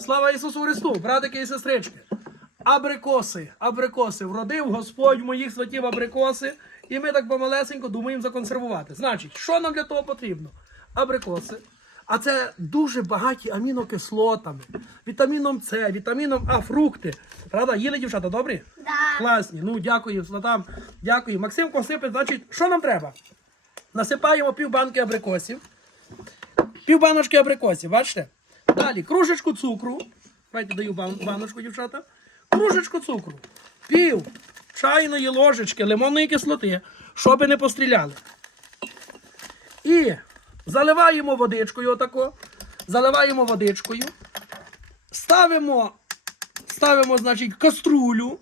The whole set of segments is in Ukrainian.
Слава Ісусу Христу, братики і сестрички. Абрикоси, абрикоси. Вродив Господь моїх святів абрикоси. І ми так помалесенько думаємо законсервувати. Значить, що нам для того потрібно? Абрикоси. А це дуже багаті амінокислотами, вітаміном С, вітаміном А, фрукти. Правда, їли дівчата, добрі? Да. Класні. Ну, дякую, сватам. Дякую. Максим посипе, значить, що нам треба? Насипаємо пів банки абрикосів. Пів баночки абрикосів, бачите? Далі кружечку цукру. Давайте даю баночку, дівчата. Кружечку цукру. Пів чайної ложечки лимонної кислоти, щоб не постріляли. І заливаємо водичкою отако. Заливаємо водичкою. Ставимо, ставимо, значить, каструлю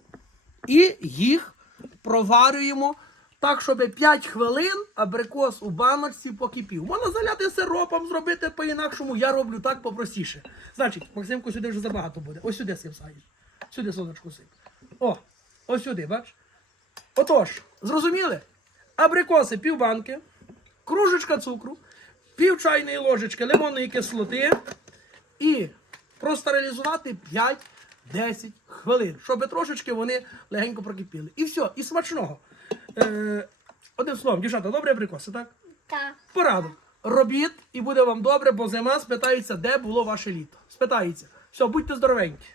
і їх проварюємо так, щоб 5 хвилин абрикос у баночці покипів. Можна заляти сиропом, зробити по-інакшому. Я роблю так попростіше. Значить, Максимку, сюди вже забагато буде. Ось сюди сип садиш. Сюди сонечку сип. О, ось сюди, бач. Отож, зрозуміли? Абрикоси пів банки, кружечка цукру, пів чайної ложечки лимонної кислоти і простерилізувати 5-10 хвилин, щоб трошечки вони легенько прокипіли. І все, і смачного. Е, одним словом, дівчата, добре абрикоси, так? Так. Пораду. Робіть і буде вам добре, бо зима спитається, де було ваше літо. Спитається. Все, будьте здоровенькі.